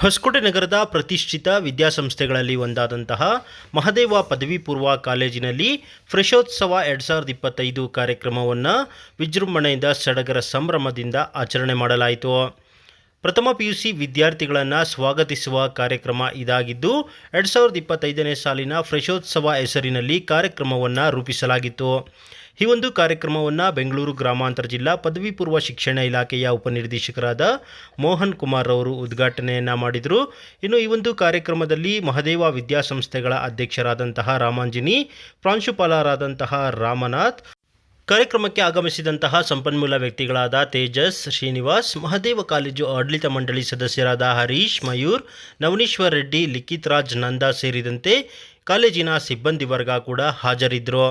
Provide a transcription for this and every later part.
ಹೊಸಕೋಟೆ ನಗರದ ಪ್ರತಿಷ್ಠಿತ ವಿದ್ಯಾಸಂಸ್ಥೆಗಳಲ್ಲಿ ಒಂದಾದಂತಹ ಮಹದೇವ ಪದವಿ ಪೂರ್ವ ಕಾಲೇಜಿನಲ್ಲಿ ಫ್ರೆಶೋತ್ಸವ ಎರಡು ಸಾವಿರದ ಇಪ್ಪತ್ತೈದು ಕಾರ್ಯಕ್ರಮವನ್ನು ವಿಜೃಂಭಣೆಯಿಂದ ಸಡಗರ ಸಂಭ್ರಮದಿಂದ ಆಚರಣೆ ಮಾಡಲಾಯಿತು. ಪ್ರಥಮ ಪಿಯುಸಿ ವಿದ್ಯಾರ್ಥಿಗಳನ್ನು ಸ್ವಾಗತಿಸುವ ಕಾರ್ಯಕ್ರಮ ಇದಾಗಿದ್ದು, ಎರಡು ಸಾವಿರದ ಇಪ್ಪತ್ತೈದನೇ ಸಾಲಿನ ಫ್ರೆಶೋತ್ಸವ ಹೆಸರಿನಲ್ಲಿ ಕಾರ್ಯಕ್ರಮವನ್ನು ರೂಪಿಸಲಾಗಿತ್ತು. ಈ ಒಂದು ಕಾರ್ಯಕ್ರಮವನ್ನು ಬೆಂಗಳೂರು ಗ್ರಾಮಾಂತರ ಜಿಲ್ಲಾ ಪದವಿ ಪೂರ್ವ ಶಿಕ್ಷಣ ಇಲಾಖೆಯ ಉಪನಿರ್ದೇಶಕರಾದ ಮೋಹನ್ ಕುಮಾರ್ ಅವರು ಉದ್ಘಾಟನೆಯನ್ನು ಮಾಡಿದರು. ಇನ್ನು ಈ ಒಂದು ಕಾರ್ಯಕ್ರಮದಲ್ಲಿ ಮಹದೇವ ವಿದ್ಯಾಸಂಸ್ಥೆಗಳ ಅಧ್ಯಕ್ಷರಾದಂತಹ ರಾಮಾಂಜಿನಿ, ಪ್ರಾಂಶುಪಾಲರಾದಂತಹ ರಾಮನಾಥ್ ಕಾರ್ಯಕ್ರಮಕ್ಕೆ ಆಗಮಿಸಿದಂತಹ ಸಂಪನ್ಮೂಲ ವ್ಯಕ್ತಿಗಳಾದ ತೇಜಸ್, ಶ್ರೀನಿವಾಸ್, ಮಹದೇವ ಕಾಲೇಜು ಆಡಳಿತ ಮಂಡಳಿ ಸದಸ್ಯರಾದ ಹರೀಶ್, ಮಯೂರ್, ನವನೀಶ್ವರ್ ರೆಡ್ಡಿ, ಲಿಖಿತ್ ರಾಜ್, ನಂದಾ ಸೇರಿದಂತೆ ಕಾಲೇಜಿನ ಸಿಬ್ಬಂದಿ ವರ್ಗ ಕೂಡ ಹಾಜರಿದ್ದರು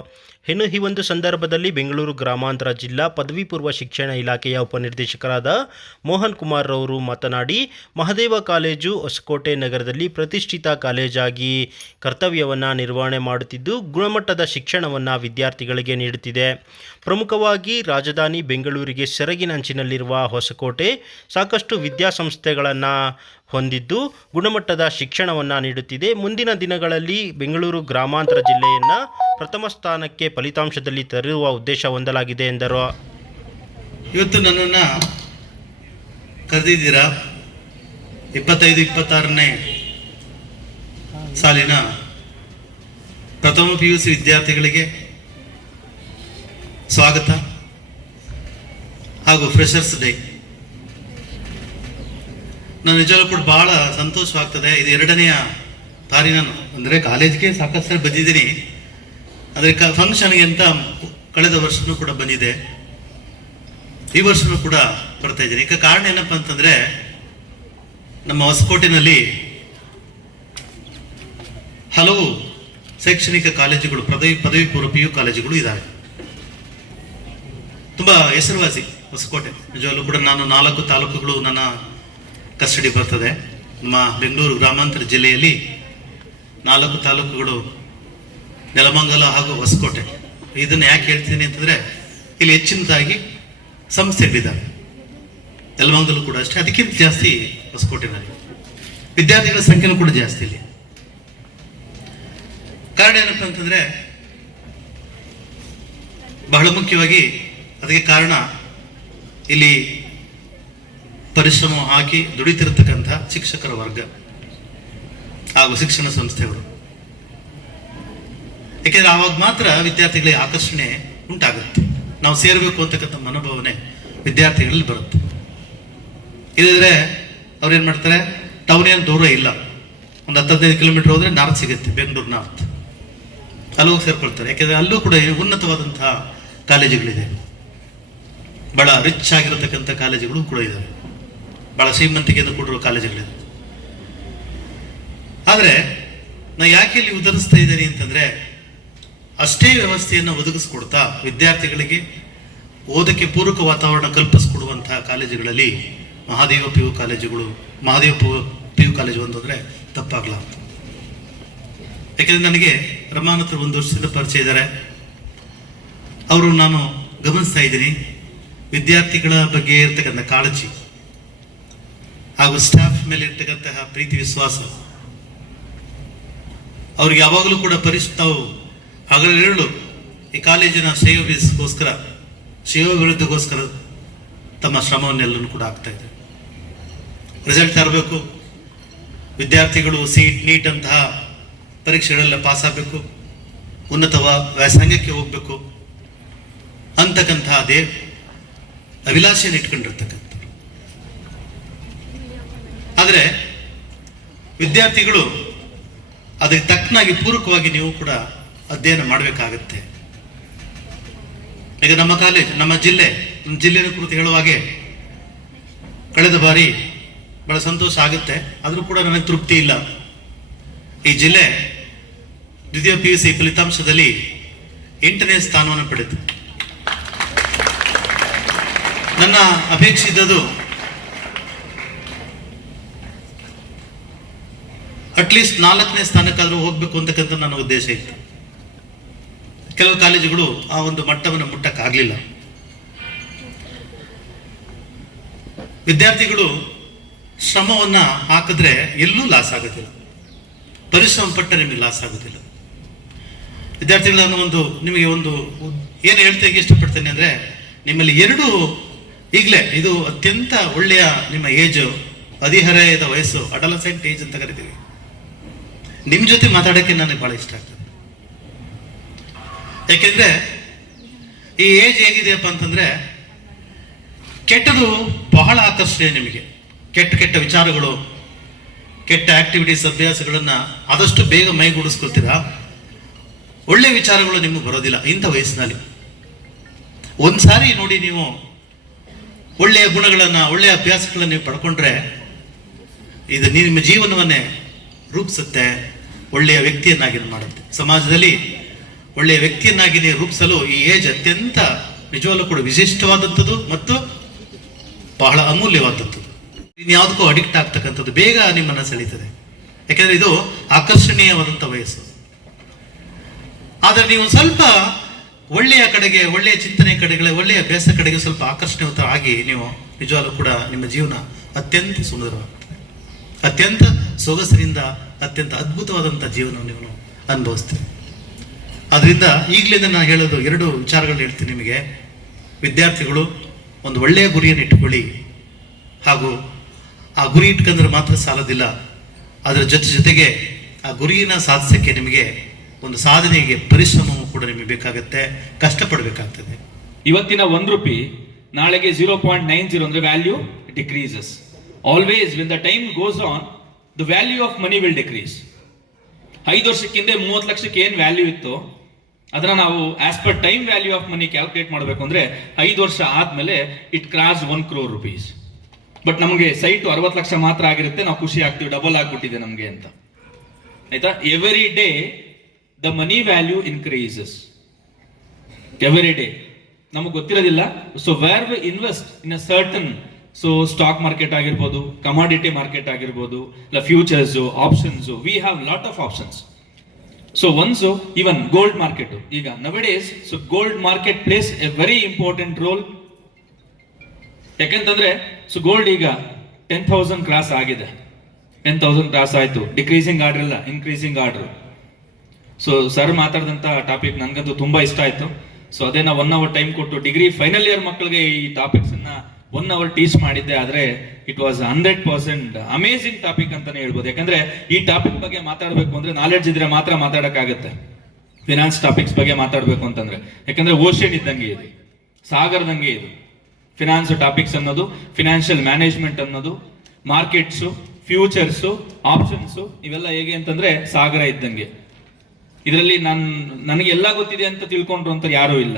ಇನ್ನು ಈ ಒಂದು ಸಂದರ್ಭದಲ್ಲಿ ಬೆಂಗಳೂರು ಗ್ರಾಮಾಂತರ ಜಿಲ್ಲಾ ಪದವಿ ಪೂರ್ವ ಶಿಕ್ಷಣ ಇಲಾಖೆಯ ಉಪನಿರ್ದೇಶಕರಾದ ಮೋಹನ್ ಕುಮಾರ್ ರವರು ಮಾತನಾಡಿ, ಮಹದೇವ ಕಾಲೇಜು ಹೊಸಕೋಟೆ ನಗರದಲ್ಲಿ ಪ್ರತಿಷ್ಠಿತ ಕಾಲೇಜಾಗಿ ಕರ್ತವ್ಯವನ್ನು ನಿರ್ವಹಣೆ ಮಾಡುತ್ತಿದ್ದು, ಗುಣಮಟ್ಟದ ಶಿಕ್ಷಣವನ್ನು ವಿದ್ಯಾರ್ಥಿಗಳಿಗೆ ನೀಡುತ್ತಿದೆ. ಪ್ರಮುಖವಾಗಿ ರಾಜಧಾನಿ ಬೆಂಗಳೂರಿಗೆ ಸೆರಗಿನಂಚಿನಲ್ಲಿರುವ ಹೊಸಕೋಟೆ ಸಾಕಷ್ಟು ವಿದ್ಯಾಸಂಸ್ಥೆಗಳನ್ನು ಹೊಂದಿದ್ದು ಗುಣಮಟ್ಟದ ಶಿಕ್ಷಣವನ್ನು ನೀಡುತ್ತಿದೆ. ಮುಂದಿನ ದಿನಗಳಲ್ಲಿ ಬೆಂಗಳೂರು ಗ್ರಾಮಾಂತರ ಜಿಲ್ಲೆಯನ್ನು ಪ್ರಥಮ ಸ್ಥಾನಕ್ಕೆ ಫಲಿತಾಂಶದಲ್ಲಿ ತರುವ ಉದ್ದೇಶ ಹೊಂದಲಾಗಿದೆ ಎಂದರು. ಇವತ್ತು ನನ್ನನ್ನು ಕರೆದಿದ್ದೀರಾ? ಇಪ್ಪತ್ತೈದು, ಇಪ್ಪತ್ತಾರನೇ ಸಾಲಿನ ಪ್ರಥಮ ಪಿ ಯು ಸಿ ವಿದ್ಯಾರ್ಥಿಗಳಿಗೆ ಸ್ವಾಗತ ಹಾಗೂ ಫ್ರೆಷರ್ಸ್ ಡೇ ನಾನು ನಿಜವಾಗ್ಲೂ ಕೂಡ ಬಹಳ ಸಂತೋಷವಾಗ್ತದೆ. ಇದು ಎರಡನೆಯ ಬಾರಿ ನಾನು. ಅಂದರೆ ಕಾಲೇಜ್ಗೆ ಸಾಕಷ್ಟು ಸಲ ಬಂದಿದ್ದೀನಿ. ಆದರೆ ಕ ಫಂಕ್ಷನ್ಗೆ ಅಂತ ಕಳೆದ ವರ್ಷನೂ ಕೂಡ ಬಂದಿದೆ. ಈ ವರ್ಷನೂ ಕೂಡ ಬರ್ತಾ ಇದ್ದೀನಿ. ಈಗ ಕಾರಣ ಏನಪ್ಪ ಅಂತಂದರೆ, ನಮ್ಮ ಹೊಸಕೋಟೆನಲ್ಲಿ ಹಲವು ಶೈಕ್ಷಣಿಕ ಕಾಲೇಜುಗಳು, ಪದವಿ ಪದವಿ ಪೂರ್ವ ಪಿ ಯು ಕಾಲೇಜುಗಳು ಇದ್ದಾವೆ ತುಂಬ ಹೆಸರುವಾಸಿ ಹೊಸಕೋಟೆ. ನಿಜವಾಗ್ಲೂ ಕೂಡ ನಾನು ನಾಲ್ಕು ತಾಲೂಕುಗಳು ನನ್ನ ಕಸ್ಟಡಿ ಬರ್ತದೆ. ನಮ್ಮ ಬೆಂಗಳೂರು ಗ್ರಾಮಾಂತರ ಜಿಲ್ಲೆಯಲ್ಲಿ ನಾಲ್ಕು ತಾಲೂಕುಗಳು ನೆಲಮಂಗಲ ಹಾಗೂ ಹೊಸಕೋಟೆ. ಇದನ್ನು ಯಾಕೆ ಹೇಳ್ತೀನಿ ಅಂತಂದರೆ, ಇಲ್ಲಿ ಹೆಚ್ಚಿನದಾಗಿ ಸಂಸ್ಥೆ ಸಂಸ್ಥೆಗಳಿದ್ದಾವೆ ನೆಲಮಂಗಲ ಕೂಡ ಅಷ್ಟೇ. ಅದಕ್ಕಿಂತ ಜಾಸ್ತಿ ಹೊಸಕೋಟೆನಲ್ಲಿ. ವಿದ್ಯಾರ್ಥಿಗಳ ಸಂಖ್ಯೆನೂ ಕೂಡ ಜಾಸ್ತಿ ಇಲ್ಲಿ. ಕಾರಣ ಏನಪ್ಪ ಅಂತಂದರೆ, ಬಹಳ ಮುಖ್ಯವಾಗಿ ಅದಕ್ಕೆ ಕಾರಣ ಇಲ್ಲಿ ಪರಿಶ್ರಮ ಹಾಕಿ ದುಡಿತಿರ್ತಕ್ಕಂಥ ಶಿಕ್ಷಕರ ವರ್ಗ ಹಾಗೂ ಶಿಕ್ಷಣ ಸಂಸ್ಥೆಗಳು. ಯಾಕೆಂದ್ರೆ ಆವಾಗ ಮಾತ್ರ ವಿದ್ಯಾರ್ಥಿಗಳಿಗೆ ಆಕರ್ಷಣೆ ಉಂಟಾಗುತ್ತೆ. ನಾವು ಸೇರಬೇಕು ಅಂತಕ್ಕಂಥ ಮನೋಭಾವನೆ ವಿದ್ಯಾರ್ಥಿಗಳಲ್ಲಿ ಬರುತ್ತೆ. ಇಲ್ಲದ್ರೆ ಅವ್ರು ಏನ್ ಮಾಡ್ತಾರೆ? ಟೌನ್ ಏನು ದೂರ ಇಲ್ಲ. ಒಂದು ಹತ್ತು ಹದಿನೈದು ಕಿಲೋಮೀಟರ್ ಹೋದ್ರೆ ನಾರ್ತ್ ಸಿಗುತ್ತೆ, ಬೆಂಗಳೂರು ನಾರ್ತ್. ಅಲ್ಲಿ ಹೋಗಿ ಸೇರ್ಕೊಳ್ತಾರೆ. ಯಾಕೆಂದ್ರೆ ಅಲ್ಲೂ ಕೂಡ ಉನ್ನತವಾದಂತಹ ಕಾಲೇಜುಗಳಿದೆ. ಬಹಳ ರಿಚ್ ಆಗಿರತಕ್ಕಂಥ ಕಾಲೇಜುಗಳು ಕೂಡ ಇದಾವೆ. ಬಹಳ ಶ್ರೀಮಂತಿಕೆಯಿಂದ ಕೊಟ್ಟಿರೋ ಕಾಲೇಜುಗಳಿದೆ. ಆದರೆ, ನಾ ಯಾಕೆ ಇಲ್ಲಿ ಉದರಿಸ್ತಾ ಇದ್ದೀನಿ ಅಂತಂದರೆ, ಅಷ್ಟೇ ವ್ಯವಸ್ಥೆಯನ್ನು ಒದಗಿಸ್ಕೊಡ್ತಾ ವಿದ್ಯಾರ್ಥಿಗಳಿಗೆ ಓದಕ್ಕೆ ಪೂರಕ ವಾತಾವರಣ ಕಲ್ಪಿಸ್ಕೊಡುವಂತಹ ಕಾಲೇಜುಗಳಲ್ಲಿ ಮಹಾದೇವ ಪಿ ಯು ಕಾಲೇಜುಗಳು, ಮಹಾದೇವ ಪಿ ಯು ಕಾಲೇಜು ಅಂತಂದ್ರೆ ತಪ್ಪಾಗಲ್ಲ ಯಾಕೆಂದರೆ ನನಗೆ ರಮಾನತ್ರ ಒಂದು ವರ್ಷದಿಂದ ಪರಿಚಯ ಇದ್ದಾರೆ. ಅವರು ನಾನು ಗಮನಿಸ್ತಾ ಇದ್ದೀನಿ. ವಿದ್ಯಾರ್ಥಿಗಳ ಬಗ್ಗೆ ಇರ್ತಕ್ಕಂಥ ಕಾಳಜಿ ಹಾಗೂ ಸ್ಟಾಫ್ ಮೇಲೆ ಇರ್ತಕ್ಕಂತಹ ಪ್ರೀತಿ, ವಿಶ್ವಾಸ. ಅವ್ರಿಗೆ ಯಾವಾಗಲೂ ಕೂಡ ಪರಿಶ್ ಹಗಲಿರುಳು ಈ ಕಾಲೇಜಿನ ಶ್ರೇಯೋಭಿಗೋಸ್ಕರ ಶ್ರೇಯೋಭಿವೃದ್ಧಿಗೋಸ್ಕರ ತಮ್ಮ ಶ್ರಮವನ್ನೆಲ್ಲನೂ ಕೂಡ ಆಗ್ತಾ ಇದೆ ರಿಸಲ್ಟ್ ತರಬೇಕು. ವಿದ್ಯಾರ್ಥಿಗಳು ಸೀಟ್ ನೀಟ್ ಅಂತಹ ಪರೀಕ್ಷೆಗಳೆಲ್ಲ ಪಾಸ್ ಆಗಬೇಕು. ಉನ್ನತ ವ್ಯಾಸಂಗಕ್ಕೆ ಹೋಗಬೇಕು. ಅಂತಕ್ಕಂತಹ ದೇವ್ ಅಭಿಲಾಷೆಯನ್ನು ಇಟ್ಕೊಂಡಿರ್ತಕ್ಕಂಥ ಆದರೆ ವಿದ್ಯಾರ್ಥಿಗಳು ಅದಕ್ಕೆ ತಕ್ಕನಾಗಿ ಪೂರಕವಾಗಿ ನೀವು ಕೂಡ ಅಧ್ಯಯನ ಮಾಡಬೇಕಾಗತ್ತೆ. ಈಗ ನಮ್ಮ ಕಾಲೇಜ್ ನಮ್ಮ ಜಿಲ್ಲೆ, ನಮ್ಮ ಜಿಲ್ಲೆಯ ಕುರಿತು ಹೇಳುವಾಗೆ ಕಳೆದ ಬಾರಿ ಬಹಳ ಸಂತೋಷ ಆಗುತ್ತೆ. ಆದರೂ ಕೂಡ ನನಗೆ ತೃಪ್ತಿ ಇಲ್ಲ. ಈ ಜಿಲ್ಲೆ ದ್ವಿತೀಯ ಪಿ ಯು ಸಿ ಫಲಿತಾಂಶದಲ್ಲಿ ಎಂಟನೇ ಸ್ಥಾನವನ್ನು ಪಡೆದು ನನ್ನ ಅಪೇಕ್ಷೆ ಅಟ್ಲೀಸ್ಟ್ ನಾಲ್ಕನೇ ಸ್ಥಾನಕ್ಕಾದರೂ ಹೋಗಬೇಕು ಅಂತಕ್ಕಂಥ ನನ್ನ ಉದ್ದೇಶ ಇತ್ತು ಕೆಲವು ಕಾಲೇಜುಗಳು ಆ ಒಂದು ಮಟ್ಟವನ್ನು ಮುಟ್ಟಕ್ಕಾಗಲಿಲ್ಲ. ವಿದ್ಯಾರ್ಥಿಗಳು ಶ್ರಮವನ್ನು ಹಾಕಿದ್ರೆ ಎಲ್ಲೂ ಲಾಸ್ ಆಗೋದಿಲ್ಲ. ಪರಿಶ್ರಮ ಪಟ್ಟರೆ ನಿಮಗೆ ಲಾಸ್ ಆಗೋದಿಲ್ಲ. ವಿದ್ಯಾರ್ಥಿಗಳ ನಾನು ಒಂದು ನಿಮಗೆ ಒಂದು ಏನು ಹೇಳ್ತೇನೆ ಇಷ್ಟಪಡ್ತೇನೆ ಅಂದ್ರೆ ನಿಮ್ಮಲ್ಲಿ ಎರಡು ಈಗಲೇ ಇದು ಅತ್ಯಂತ ಒಳ್ಳೆಯ ನಿಮ್ಮ ಏಜ್ ಹದಿಹರೆಯದ ವಯಸ್ಸು ಅಡಲಸೆಂಟ್ ಏಜ್ ಅಂತ ಕರಿತೀವಿ. ನಿಮ್ ಜೊತೆ ಮಾತಾಡೋಕ್ಕೆ ನನಗೆ ಭಾಳ ಇಷ್ಟ ಆಗ್ತದೆ. ಯಾಕೆಂದ್ರೆ ಈ ಏಜ್ ಹೇಗಿದೆಯಪ್ಪ ಅಂತಂದ್ರೆ ಕೆಟ್ಟದು ಬಹಳ ಆಕರ್ಷಣೆ ನಿಮಗೆ. ಕೆಟ್ಟ ಕೆಟ್ಟ ವಿಚಾರಗಳು, ಕೆಟ್ಟ ಆಕ್ಟಿವಿಟೀಸ್ ಅಭ್ಯಾಸಗಳನ್ನ ಆದಷ್ಟು ಬೇಗ ಮೈಗೂಡಿಸ್ಕೊಳ್ತೀರಾ? ಒಳ್ಳೆ ವಿಚಾರಗಳು ನಿಮಗೆ ಬರೋದಿಲ್ಲ ಇಂಥ ವಯಸ್ಸಿನಲ್ಲಿ. ಒಂದ್ಸಾರಿ ನೋಡಿ ನೀವು ಒಳ್ಳೆಯ ಗುಣಗಳನ್ನ, ಒಳ್ಳೆಯ ಅಭ್ಯಾಸಗಳನ್ನ ನೀವು ಪಡ್ಕೊಂಡ್ರೆ ಇದು ನಿಮ್ಮ ಜೀವನವನ್ನೇ ರೂಪಿಸುತ್ತೆ. ಒಳ್ಳೆಯ ವ್ಯಕ್ತಿಯನ್ನಾಗಿ ಮಾಡುತ್ತೆ. ಸಮಾಜದಲ್ಲಿ ಒಳ್ಳೆಯ ವ್ಯಕ್ತಿಯನ್ನಾಗಿ ರೂಪಿಸಲು ಈ ಏಜ್ ಅತ್ಯಂತ ನಿಜವಾಗ್ಲೂ ಕೂಡ ವಿಶಿಷ್ಟವಾದಂಥದ್ದು ಮತ್ತು ಬಹಳ ಅಮೂಲ್ಯವಾದದ್ದು ಇನ್ಯಾವುದಕ್ಕೂ ಅಡಿಕ್ಟ್ ಆಗ್ತಕ್ಕಂಥದ್ದು ಬೇಗ ನಿಮ್ಮನ್ನ ಸೆಳೀತದೆ. ಯಾಕಂದ್ರೆ ಇದು ಆಕರ್ಷಣೀಯವಾದಂಥ ವಯಸ್ಸು. ಆದರೆ ನೀವು ಸ್ವಲ್ಪ ಒಳ್ಳೆಯ ಕಡೆಗೆ, ಒಳ್ಳೆಯ ಚಿಂತನೆ ಕಡೆಗೆ, ಒಳ್ಳೆಯ ಅಭ್ಯಾಸ ಕಡೆಗೆ ಸ್ವಲ್ಪ ಆಕರ್ಷಣೀಯತ ಆಗಿ ನೀವು ನಿಜವಾಗ್ಲೂ ಕೂಡ ನಿಮ್ಮ ಜೀವನ ಅತ್ಯಂತ ಸುಂದರವಾಗ್ತದೆ ಅತ್ಯಂತ ಸೊಗಸಿನಿಂದ ಅತ್ಯಂತ ಅದ್ಭುತವಾದಂಥ ಜೀವನವನ್ನು ನೀವು ಅನುಭವಿಸ್ತೀರಿ. ಅದರಿಂದ ಈಗಲಿಂದ ನಾನು ಹೇಳೋದು ಎರಡು ವಿಚಾರಗಳನ್ನ ಹೇಳ್ತೀನಿ ನಿಮಗೆ. ವಿದ್ಯಾರ್ಥಿಗಳು ಒಂದು ಒಳ್ಳೆಯ ಗುರಿಯನ್ನು ಇಟ್ಕೊಳ್ಳಿ ಹಾಗೂ ಆ ಗುರಿ ಇಟ್ಕೊಂಡ್ರೆ ಮಾತ್ರ ಸಾಲದಿಲ್ಲ. ಅದರ ಜೊತೆ ಜೊತೆಗೆ ಆ ಗುರಿಯನ್ನು ಸಾಧಿಸೋಕ್ಕೆ ನಿಮಗೆ ಒಂದು ಸಾಧನೆಗೆ ಪರಿಶ್ರಮವೂ ಕೂಡ ನಿಮಗೆ ಬೇಕಾಗುತ್ತೆ, ಕಷ್ಟಪಡಬೇಕಾಗ್ತದೆ. ಇವತ್ತಿನ ಒಂದು ರುಪಿ, ನಾಳೆಗೆ ಜೀರೋ ಪಾಯಿಂಟ್ ನೈನ್ ಜೀರೋ ಅಂದರೆ value decreases always when the time goes on the value of money will decrease ಐದು ವರ್ಷಕ್ಕಿಂತ ಮೂವತ್ತು ಲಕ್ಷಕ್ಕೆ ಏನು ವ್ಯಾಲ್ಯೂ ಇತ್ತು, ಅದನ್ನ ನಾವು as per time value of money calculate ಮಾಡಬೇಕು ಅಂದ್ರೆ ಐದು ವರ್ಷ ಆದ್ಮೇಲೆ it cross one crore rupees but ನಮಗೆ ಸೈಟ್ ಅರವತ್ತು ಲಕ್ಷ ಮಾತ್ರ ಆಗಿರುತ್ತೆ, ನಾವು ಖುಷಿ ಆಗ್ತೀವಿ ಡಬಲ್ ಆಗ್ಬಿಟ್ಟಿದೆ ನಮಗೆ ಅಂತ. ಆಯ್ತಾ? Every day the money value increases every day ನಮಗೆ ಗೊತ್ತಿರೋದಿಲ್ಲ? So where we invest in a certain so stock market ಆಗಿರ್ಬೋದು ಕಮಾಡಿಟಿ ಮಾರ್ಕೆಟ್ ಆಗಿರ್ಬೋದು ಇಲ್ಲ futures options we have lot of options so once even gold market ಈಗ nowadays so gold market place a very important role ಯಾಕೆಂತಂದ್ರೆ so gold ಈಗ ten thousand cross ಆಗಿದೆ. Ten thousand cross ಆಯ್ತು. Decreasing order ಇಲ್ಲ increasing order so sir ಮಾತಾಡಿದಂತ topic ನನಗಂತೂ ತುಂಬಾ ಇಷ್ಟ ಆಯ್ತು. ಸೊ ಅದೇ ನಾವು ಒನ್ ಅವರ್ ಟೈಮ್ ಕೊಟ್ಟು ಡಿಗ್ರಿ ಫೈನಲ್ ಇಯರ್ ಮಕ್ಕಳಿಗೆ ಈ ಟಾಪಿಕ್ಸ್ ಅನ್ನ ಒನ್ ಅವರ್ ಟೀಚ್ ಮಾಡಿದ್ದೆ ಆದ್ರೆ it was hundred percent amazing topic ಅಂತಾನೆ ಹೇಳ್ಬೋದು. ಯಾಕಂದ್ರೆ ಈ ಟಾಪಿಕ್ ಬಗ್ಗೆ ಮಾತಾಡಬೇಕು ಅಂದ್ರೆ ನಾಲೆಡ್ಜ್ ಇದ್ರೆ ಮಾತ್ರ ಮಾತಾಡಕ್ಕಾಗತ್ತೆ. ಫಿನಾನ್ಸ್ ಟಾಪಿಕ್ಸ್ ಬಗ್ಗೆ ಮಾತಾಡಬೇಕು ಅಂತಂದ್ರೆ. ಯಾಕಂದ್ರೆ ಓಷನ್ ಇದ್ದಂಗೆ ಇದು. ಸಾಗರದಂಗೆ ಇದು. ಫಿನಾನ್ಸ್ ಟಾಪಿಕ್ಸ್ ಅನ್ನೋದು ಫಿನಾನ್ಷಿಯಲ್ ಮ್ಯಾನೇಜ್ಮೆಂಟ್ ಅನ್ನೋದು ಮಾರ್ಕೆಟ್ಸು ಫ್ಯೂಚರ್ಸು ಆಪ್ಷನ್ಸು ಇವೆಲ್ಲ ಹೇಗೆ ಅಂತಂದ್ರೆ ಸಾಗರ ಇದ್ದಂಗೆ. ಇದರಲ್ಲಿ ನಾನು, ನನಗೆ ಎಲ್ಲ ಗೊತ್ತಿದೆ ಅಂತ ತಿಳ್ಕೊಂಡ್ರು ಅಂತ ಯಾರೂ ಇಲ್ಲ.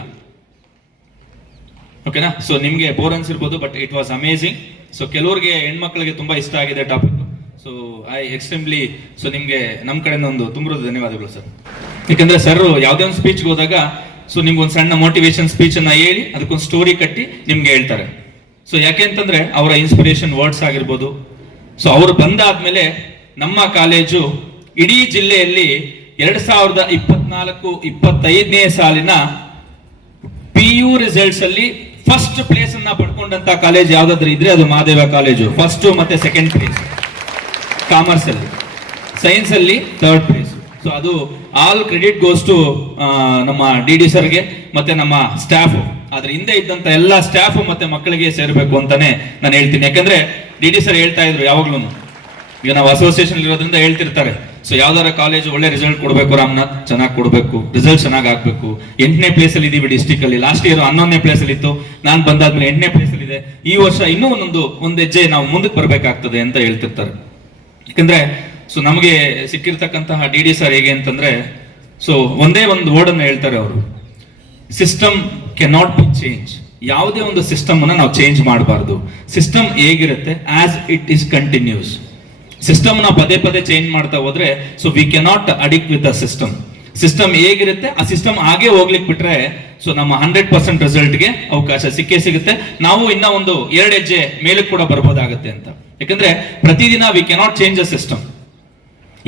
ಓಕೆನಾ ಸೊ ನಿಮ್ಗೆ bore ಅನ್ಸಿರ್ಬೋದು but it was amazing so ಕೆಲವರಿಗೆ ಹೆಣ್ಮಕ್ಳಿಗೆ ತುಂಬಾ ಇಷ್ಟ ಆಗಿದೆ topic so I extremely so ನಿಮ್ಗೆ ನಮ್ ಕಡೆಯಿಂದ ಒಂದು ತುಂಬ ಧನ್ಯವಾದಗಳು ಸರ್ ಯಾಕಂದ್ರೆ ಸರ್ ಯಾವುದೇ ಒಂದು ಸ್ಪೀಚ್ಗೆ ಹೋದಾಗ ಸೊ ನಿಮ್ಗೆ ಒಂದು ಸಣ್ಣ ಮೋಟಿವೇಶನ್ ಸ್ಪೀಚ್ ಅನ್ನ ಹೇಳಿ, ಅದಕ್ಕೊಂದು ಸ್ಟೋರಿ ಕಟ್ಟಿ ನಿಮ್ಗೆ ಹೇಳ್ತಾರೆ. ಸೊ ಯಾಕೆ ಅಂತಂದ್ರೆ ಅವರ ಇನ್ಸ್ಪಿರೇಷನ್ ವರ್ಡ್ಸ್ ಆಗಿರ್ಬೋದು. ಸೊ ಅವರು ಬಂದಾದ್ಮೇಲೆ ನಮ್ಮ ಕಾಲೇಜು ಇಡೀ ಜಿಲ್ಲೆಯಲ್ಲಿ ಎರಡ್ ಸಾವಿರದ ಇಪ್ಪತ್ನಾಲ್ಕು, ಇಪ್ಪತ್ತೈದನೇ ಸಾಲಿನ ಪಿ ಯು ರಿಸಲ್ಟ್ಸ್ ಅಲ್ಲಿ ಫಸ್ಟ್ ಪ್ಲೇಸ್ ಅನ್ನ ಪಡ್ಕೊಂಡಂತ ಕಾಲೇಜ್ ಯಾವ್ದಾದ್ರು ಇದ್ರೆ ಅದು ಮಹಾದೇವ ಕಾಲೇಜು ಫಸ್ಟ್ ಮತ್ತೆ ಸೆಕೆಂಡ್ ಪ್ಲೇಸ್ ಕಾಮರ್ಸ್ ಅಲ್ಲಿ. ಸೈನ್ಸ್ ಅಲ್ಲಿ ಥರ್ಡ್ ಪ್ಲೇಸ್ ಸೊ ಅದು ಆಲ್ ಕ್ರೆಡಿಟ್ ಗೋಸ್ಟು ನಮ್ಮ ಡಿ ಡಿ ಸರ್ಗೆ ಮತ್ತೆ ನಮ್ಮ ಸ್ಟಾಫ್ ಅದ್ರ ಹಿಂದೆ ಇದ್ದಂತ ಎಲ್ಲ ಸ್ಟಾಫ್ ಮತ್ತೆ ಮಕ್ಕಳಿಗೆ ಸೇರ್ಬೇಕು ಅಂತಾನೆ ನಾನು ಹೇಳ್ತೀನಿ. ಯಾಕಂದ್ರೆ ಡಿ ಡಿ ಸರ್ ಹೇಳ್ತಾ ಇದ್ರು ಯಾವಾಗ್ಲೂ ಈಗ ನಾವು ಅಸೋಸಿಯೇಷನ್ ಇರೋದ್ರಿಂದ ಹೇಳ್ತಿರ್ತಾರೆ. ಸೊ ಯಾವ್ದಾರ ಕಾಲೇಜ್ ಒಳ್ಳೆ ರಿಸಲ್ಟ್ ಕೊಡಬೇಕು ರಾಮನಾಥ್, ಚೆನ್ನಾಗಿ ಕೊಡಬೇಕು. ರಿಸಲ್ಟ್ ಚೆನ್ನಾಗಿ ಆಗ್ಬೇಕು. ಎಂಟನೇ ಪ್ಲೇಸ್ ಅಲ್ಲಿ ಇದೀವಿ ಡಿಸ್ಟಿಕ್ ಅಲ್ಲಿ. ಲಾಸ್ಟ್ ಇಯರ್ ಹನ್ನೊಂದನೇ ಪ್ಲೇಸ್ ಅಲ್ಲಿ ಇತ್ತು. ನಾನು ಬಂದಾದ್ಮೇಲೆ ಎಂಟನೇ ಪ್ಲೇಸ್ ಅಲ್ಲಿ ಇದೆ. ಈ ವರ್ಷ ಇನ್ನೂ ಒಂದೊಂದು, ಒಂದು ಹೆಜ್ಜೆ ನಾವು ಮುಂದಕ್ಕೆ ಬರಬೇಕಾಗ್ತದೆ ಅಂತ ಹೇಳ್ತಿರ್ತಾರೆ. ಯಾಕಂದ್ರೆ ಸೊ ನಮಗೆ ಸಿಕ್ಕಿರ್ತಕ್ಕಂತಹ ಡಿ ಡಿ ಸರ್ ಹೇಗೆ ಅಂತಂದ್ರೆ ಸೊ ಒಂದೇ ಒಂದು ವರ್ಡ್ ಅನ್ನು ಹೇಳ್ತಾರೆ ಅವರು. System can not be change ಯಾವುದೇ ಒಂದು ಸಿಸ್ಟಮ್ ಅನ್ನು ನಾವು ಚೇಂಜ್ ಮಾಡಬಾರ್ದು. ಸಿಸ್ಟಮ್ ಹೇಗಿರುತ್ತೆ? ಆಸ್ ಇಟ್ ಇಸ್ ಕಂಟಿನ್ಯೂಸ್ ಸಿಸ್ಟಮ್ನ ಪದೇ ಪದೇ ಚೇಂಜ್ ಮಾಡ್ತಾ ಹೋದ್ರೆ so we cannot addict with the system system ಹೇಗಿರುತ್ತೆ? ಆ ಸಿಸ್ಟಮ್ ಹಾಗೆ ಹೋಗ್ಲಿಕ್ಕೆ ಬಿಟ್ರೆ ಸೊ ನಮ್ಮ ಹಂಡ್ರೆಡ್ ಪರ್ಸೆಂಟ್ ರಿಸಲ್ಟ್ಗೆ ಅವಕಾಶ ಸಿಕ್ಕೇ ಸಿಗುತ್ತೆ. ನಾವು ಇನ್ನ ಒಂದು ಎರಡು ಹೆಜ್ಜೆ ಮೇಲೆ ಕೂಡ ಬರ್ಬೋದಾಗುತ್ತೆ ಅಂತ. ಯಾಕಂದ್ರೆ ಪ್ರತಿದಿನ we cannot change a system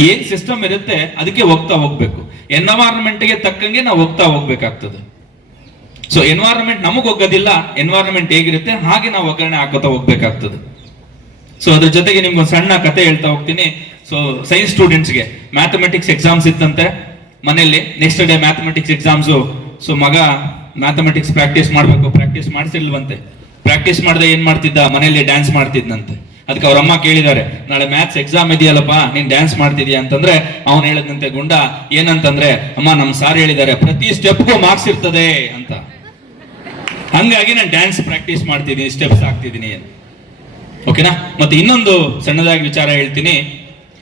ಏನ್ ಸಿಸ್ಟಮ್ ಇರುತ್ತೆ, ಅದಕ್ಕೆ ಹೋಗ್ತಾ ಹೋಗ್ಬೇಕು. ಎನ್ವೈರನ್ಮೆಂಟ್ಗೆ ತಕ್ಕಂಗೆ ನಾವು ಹೋಗ್ತಾ ಹೋಗ್ಬೇಕಾಗ್ತದೆ. ಸೊ ಎನ್ವೈರನ್ಮೆಂಟ್ ನಮಗೆ ಹೋಗೋದಿಲ್ಲ ಎನ್ವೈರನ್ಮೆಂಟ್ ಹೇಗಿರುತ್ತೆ, ಹಾಗೆ ನಾವು ಒಗ್ಗರಣೆ ಹಾಕೋತಾ ಹೋಗ್ಬೇಕಾಗ್ತದೆ. ಸೊ ಅದ್ರ ಜೊತೆಗೆ ನಿಮ್ಗೆ ಒಂದು ಸಣ್ಣ ಕತೆ ಹೇಳ್ತಾ ಹೋಗ್ತೀನಿ. ಸೊ ಸೈನ್ಸ್ ಸ್ಟೂಡೆಂಟ್ಸ್ಗೆ ಮ್ಯಾಥಮೆಟಿಕ್ಸ್ ಎಕ್ಸಾಮ್ಸ್ ಇತ್ತಂತೆ ಮನೆಯಲ್ಲಿ. Next day mathematics exams so ಮಗ ಮ್ಯಾಥಮೆಟಿಕ್ಸ್ ಪ್ರಾಕ್ಟೀಸ್ ಮಾಡಬೇಕು. ಪ್ರಾಕ್ಟೀಸ್ ಮಾಡಿಸಿಲ್ವಂತೆ. ಪ್ರಾಕ್ಟೀಸ್ ಮಾಡದೆ ಏನ್ ಮಾಡ್ತಿದ್ದ? ಮನೆಯಲ್ಲಿ ಡ್ಯಾನ್ಸ್ ಮಾಡ್ತಿದ್ನಂತೆ. ಅದಕ್ಕೆ ಅವ್ರ ಅಮ್ಮ ಕೇಳಿದಾರೆ, ನಾಳೆ ಮ್ಯಾಥ್ಸ್ ಎಕ್ಸಾಮ್ ಇದೆಯಲ್ಲಪ್ಪ, ನೀನ್ ಡ್ಯಾನ್ಸ್ ಮಾಡ್ತಿದ್ಯಾ? ಅಂತಂದ್ರೆ, ಅವ್ನು ಹೇಳದಂತೆ ಗುಂಡ, ಏನಂತಂದ್ರೆ, ಅಮ್ಮ ನಮ್ ಸಾರ್ ಹೇಳಿದ್ದಾರೆ, ಪ್ರತಿ ಸ್ಟೆಪ್ಗೂ ಮಾರ್ಕ್ಸ್ ಇರ್ತದೆ ಅಂತ. ಹಂಗಾಗಿ ನಾನು ಡ್ಯಾನ್ಸ್ ಪ್ರಾಕ್ಟೀಸ್ ಮಾಡ್ತಿದ್ದೀನಿ ಸ್ಟೆಪ್ಸ್ ಹಾಕ್ತಿದ್ದೀನಿ ಅಂತ. ಓಕೆನಾ? ಮತ್ತೆ ಇನ್ನೊಂದು ಸಣ್ಣದಾಗಿ ವಿಚಾರ ಹೇಳ್ತೀನಿ.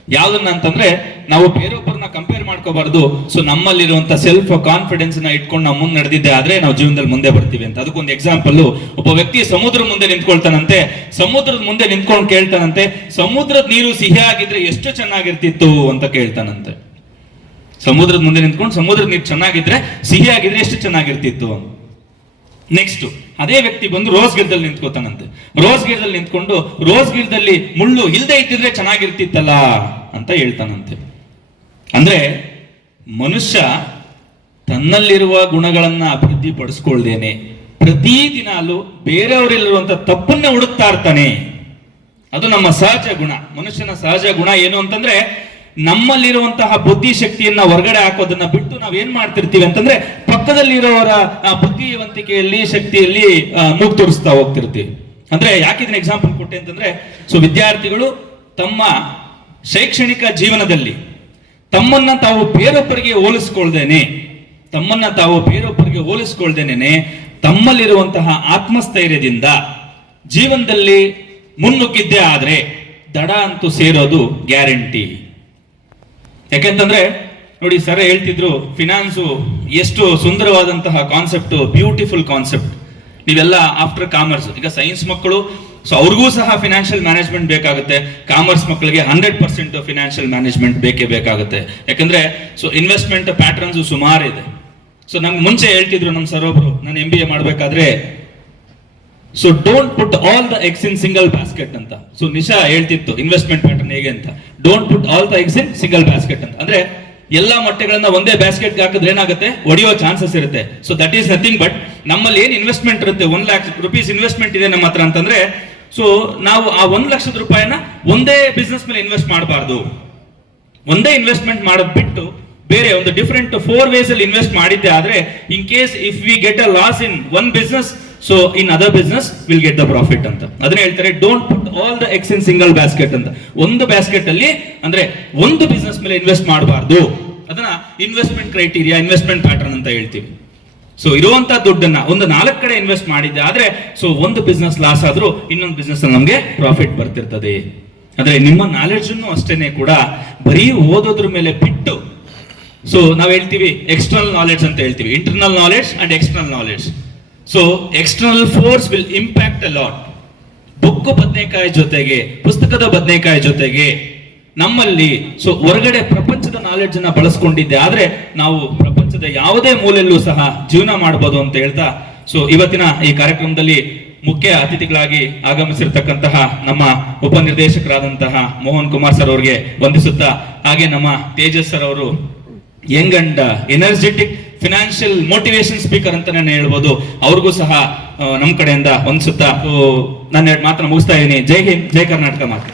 ಯಾವ್ದನ್ನ ಅಂತಂದ್ರೆ, ನಾವು ಬೇರೊಬ್ಬರನ್ನ ಕಂಪೇರ್ ಮಾಡ್ಕೋಬಾರ್ದು. ಸೊ ನಮ್ಮಲ್ಲಿರುವಂತ ಸೆಲ್ಫ್ ಕಾನ್ಫಿಡೆನ್ಸ್ನ ಇಟ್ಕೊಂಡು ನಾವು ಮುಂದೆ ನಡೆದಿದ್ದೆ ಆದ್ರೆ ನಾವು ಜೀವನದಲ್ಲಿ ಮುಂದೆ ಬರ್ತೀವಿ ಅಂತ. ಅದಕ್ಕೊಂದು ಎಕ್ಸಾಂಪಲ್ ಒಬ್ಬ ವ್ಯಕ್ತಿ ಸಮುದ್ರ ಮುಂದೆ ನಿಂತ್ಕೊಳ್ತಾನಂತೆ. ಸಮುದ್ರದ ಮುಂದೆ ನಿಂತ್ಕೊಂಡು ಕೇಳ್ತಾನಂತೆ. ಸಮುದ್ರದ ನೀರು ಸಿಹಿಯಾಗಿದ್ರೆ ಎಷ್ಟು ಚೆನ್ನಾಗಿರ್ತಿತ್ತು ಅಂತ ಕೇಳ್ತಾನಂತೆ. ಸಮುದ್ರದ ಮುಂದೆ ನಿಂತ್ಕೊಂಡು ಸಮುದ್ರದ ನೀರು ಚೆನ್ನಾಗಿದ್ರೆ ಸಿಹಿಯಾಗಿದ್ರೆ ಎಷ್ಟು ಚೆನ್ನಾಗಿರ್ತಿತ್ತು ನೆಕ್ಸ್ಟ್ ಅದೇ ವ್ಯಕ್ತಿ ಬಂದು ರೋಸ್ ಗಿಡದಲ್ಲಿ ನಿಂತ್ಕೋತಾನಂತೆ. ರೋಸ್ ಗಿಡದಲ್ಲಿ ನಿಂತ್ಕೊಂಡು, ರೋಸ್ ಗಿಡದಲ್ಲಿ ಮುಳ್ಳು ಇಲ್ಲದೆ ಇದ್ದಿದ್ರೆ ಚೆನ್ನಾಗಿರ್ತಿತ್ತಲ್ಲ ಅಂತ ಹೇಳ್ತಾನಂತೆ. ಅಂದ್ರೆ ಮನುಷ್ಯ ತನ್ನಲ್ಲಿರುವ ಗುಣಗಳನ್ನ ಅಭಿವೃದ್ಧಿ ಪಡಿಸ್ಕೊಳ್ದೇನೆ. ಪ್ರತಿ ದಿನಾಲು ಬೇರೆಯವರಲ್ಲಿರುವಂತ ತಪ್ಪನ್ನೇ ಹುಡುಕ್ತಾ ಇರ್ತಾನೆ. ಅದು ನಮ್ಮ ಸಹಜ ಗುಣ. ಮನುಷ್ಯನ ಸಹಜ ಗುಣ ಏನು ಅಂತಂದ್ರೆ ನಮ್ಮಲ್ಲಿರುವಂತಹ ಬುದ್ಧಿಶಕ್ತಿಯನ್ನ ಹೊರಗಡೆ ಹಾಕೋದನ್ನ ಬಿಟ್ಟು ನಾವ್ ಏನ್ ಮಾಡ್ತಿರ್ತೀವಿ ಅಂತಂದ್ರೆ ಪಕ್ಕದಲ್ಲಿರೋರ ಬುದ್ಧಿವಂತಿಕೆಯಲ್ಲಿ ಶಕ್ತಿಯಲ್ಲಿ ಮೂಗ್ ತೋರಿಸ್ತಾ ಹೋಗ್ತಿರ್ತೀವಿ. ಅಂದ್ರೆ ಯಾಕೆ ಇದನ್ನ ಎಕ್ಸಾಂಪಲ್ ಕೊಟ್ಟೆ ಅಂತಂದ್ರೆ, ಸೊ ವಿದ್ಯಾರ್ಥಿಗಳು ತಮ್ಮ ಶೈಕ್ಷಣಿಕ ಜೀವನದಲ್ಲಿ ತಮ್ಮನ್ನ ತಾವು ಬೇರೊಬ್ಬರಿಗೆ ಹೋಲಿಸ್ಕೊಳ್ದೇನೆ, ತಮ್ಮನ್ನ ತಾವು ಬೇರೊಬ್ಬರಿಗೆ ಹೋಲಿಸ್ಕೊಳ್ದೇನೆ ತಮ್ಮಲ್ಲಿರುವಂತಹ ಆತ್ಮಸ್ಥೈರ್ಯದಿಂದ ಜೀವನದಲ್ಲಿ ಮುನ್ನುಗ್ಗಿದ್ದೇ ಆದ್ರೆ ದಡ ಅಂತೂ ಸೇರೋದು ಗ್ಯಾರಂಟಿ. ಯಾಕೆಂತಂದ್ರೆ, ನೋಡಿ ಸರ್ ಹೇಳ್ತಿದ್ರು ಫಿನಾನ್ಸು ಎಷ್ಟು ಸುಂದರವಾದಂತಹ ಕಾನ್ಸೆಪ್ಟ್ ಬ್ಯೂಟಿಫುಲ್ ಕಾನ್ಸೆಪ್ಟ್ ನೀವೆಲ್ಲ ಆಫ್ಟರ್ ಕಾಮರ್ಸ್ ಈಗ ಸೈನ್ಸ್ ಮಕ್ಕಳು ಸೊ ಅವ್ರಿಗೂ ಸಹ ಫಿನಾನ್ಷಿಯಲ್ ಮ್ಯಾನೇಜ್ಮೆಂಟ್ ಬೇಕಾಗುತ್ತೆ. ಕಾಮರ್ಸ್ ಮಕ್ಕಳಿಗೆ ಹಂಡ್ರೆಡ್ ಪರ್ಸೆಂಟ್ ಫಿನಾನ್ಷಿಯಲ್ ಮ್ಯಾನೇಜ್ಮೆಂಟ್ ಬೇಕೇ ಬೇಕಾಗುತ್ತೆ. ಯಾಕಂದ್ರೆ ಸೊ ಇನ್ವೆಸ್ಟ್ಮೆಂಟ್ ಪ್ಯಾಟರ್ನ್ಸ್ ಸುಮಾರು ಇದೆ. ಸೊ ನಮ್ಗೆ ಮುಂಚೆ ಹೇಳ್ತಿದ್ರು ನಮ್ಮ ಸರ್ ಒಬ್ರು, ನಾನು ಎಂ ಬಿ ಎ ಮಾಡ್ಬೇಕಾದ್ರೆ so don't put all the eggs in single basket ಅಂತ. ಸೊ ನಿಶಾ ಹೇಳ್ತಿತ್ತು ಇನ್ವೆಸ್ಟ್ಮೆಂಟ್ ಪ್ಯಾಟರ್ನ್ ಹೇಗೆ ಅಂತ. Don't put all the eggs in single basket ಅಂತ. ಅಂದ್ರೆ ಎಲ್ಲಾ ಮೊಟ್ಟೆಗಳನ್ನ ಒಂದೇ ಬ್ಯಾಸ್ಕೆಟ್ ಹಾಕಿದ್ರೆ ಏನಾಗುತ್ತೆ? ಒಡೆಯೋ ಚಾನ್ಸಸ್ ಇರುತ್ತೆ. So that is nothing but ನಮ್ಮಲ್ಲಿ ಏನ್ ಇನ್ವೆಸ್ಟ್ಮೆಂಟ್ ಇರುತ್ತೆ? ಒನ್ ಲ್ಯಾಕ್ ರುಪೀಸ್ ಇನ್ವೆಸ್ಟ್ಮೆಂಟ್ ಇದೆ ನಮ್ಮ ಹತ್ರ ಅಂತಂದ್ರೆ ಸೊ ನಾವು ಆ ಒಂದ್ ಲಕ್ಷದ ರೂಪಾಯಿನ ಒಂದೇ ಬಿಸ್ನೆಸ್ ಮೇಲೆ ಇನ್ವೆಸ್ಟ್ ಮಾಡಬಾರ್ದು. ಒಂದೇ ಇನ್ವೆಸ್ಟ್ಮೆಂಟ್ ಮಾಡೋದ್ ಬಿಟ್ಟು ಬೇರೆ ಒಂದು ಡಿಫ್ರೆಂಟ್ ಫೋರ್ ವೇಸ್ ಅಲ್ಲಿ ಇನ್ವೆಸ್ಟ್ ಮಾಡಿದ್ದೆ ಆದ್ರೆ in case if we get a loss in one business so in other business will get the profit ಅಂತ. ಅದನ್ನ ಹೇಳ್ತಾರೆ don't put all the eggs in single basket ಅಂತ. ಒಂದು ಬ್ಯಾಸ್ಕೆಟ್ ಅಲ್ಲಿ, ಅಂದ್ರೆ ಒಂದು ಬಿಸ್ನೆಸ್ ಮೇಲೆ ಇನ್ವೆಸ್ಟ್ ಮಾಡಬಾರ್ದು. ಅದನ್ನ ಇನ್ವೆಸ್ಟ್ಮೆಂಟ್ ಕ್ರೈಟೀರಿಯಾ ಇನ್ವೆಸ್ಟ್ಮೆಂಟ್ ಪ್ಯಾಟರ್ನ್ ಅಂತ ಹೇಳ್ತೀವಿ. ಸೊ ಇರುವಂತ ದುಡ್ಡನ್ನ ಒಂದು ನಾಲ್ಕು ಕಡೆ ಇನ್ವೆಸ್ಟ್ ಮಾಡಿದ್ದೆ ಆದ್ರೆ ಸೊ ಒಂದು ಬಿಸ್ನೆಸ್ ಲಾಸ್ ಆದ್ರೂ ಇನ್ನೊಂದು ಬಿಸ್ನೆಸ್ ನಮಗೆ ಪ್ರಾಫಿಟ್ ಬರ್ತಿರ್ತದೆ. ಅಂದ್ರೆ ನಿಮ್ಮ ನಾಲೆಡ್ಜ್ ಅಷ್ಟೇನೆ ಕೂಡ ಬರೀ ಓದೋದ್ರ ಮೇಲೆ ಬಿಟ್ಟು. ಸೊ ನಾವ್ ಹೇಳ್ತೀವಿ ಎಕ್ಸ್ಟರ್ನಲ್ ನಾಲೆಡ್ಜ್ ಅಂತ ಹೇಳ್ತೀವಿ. Internal knowledge and external knowledge so external force will impact a lot book ಬದನೆಕಾಯಿ ಜೊತೆಗೆ, ಪುಸ್ತಕದ ಬದನೆಕಾಯಿ ಜೊತೆಗೆ, ನಮ್ಮಲ್ಲಿ ಸೊ ಹೊರಗಡೆ ಪ್ರಪಂಚದ ನಾಲೆಡ್ಜ್ ಅನ್ನ ಬಳಸ್ಕೊಂಡಿದ್ದೆ. ಆದ್ರೆ, ನಾವು ಪ್ರಪಂಚದ ಯಾವುದೇ ಮೂಲೆಯಲ್ಲೂ ಸಹ ಜೀವನ ಮಾಡಬಹುದು ಅಂತ ಹೇಳ್ತಾ ಸೊ ಇವತ್ತಿನ ಈ ಕಾರ್ಯಕ್ರಮದಲ್ಲಿ ಮುಖ್ಯ ಅತಿಥಿಗಳಾಗಿ ಆಗಮಿಸಿರ್ತಕ್ಕಂತಹ ನಮ್ಮ ಉಪನಿರ್ದೇಶಕರಾದಂತಹ ಮೋಹನ್ ಕುಮಾರ್ ಸರ್ ಅವರಿಗೆ ವಂದಿಸುತ್ತಾ, ಹಾಗೆ ನಮ್ಮ ತೇಜಸ್ ಸರ್ ಅವರು young and energetic financial motivation speaker ಅಂತ ನಾನು ಹೇಳ್ಬೋದು. ಅವ್ರಿಗೂ ಸಹ ನಮ್ಮ ಕಡೆಯಿಂದ ಒಂದ್ ಸುತ್ತ ನನ್ನ ಎರಡು ಮುಗಿಸ್ತಾ ಇದ್ದೀನಿ ಜೈ ಹಿಂದ್, ಜೈ ಕರ್ನಾಟಕ ಮಾತು.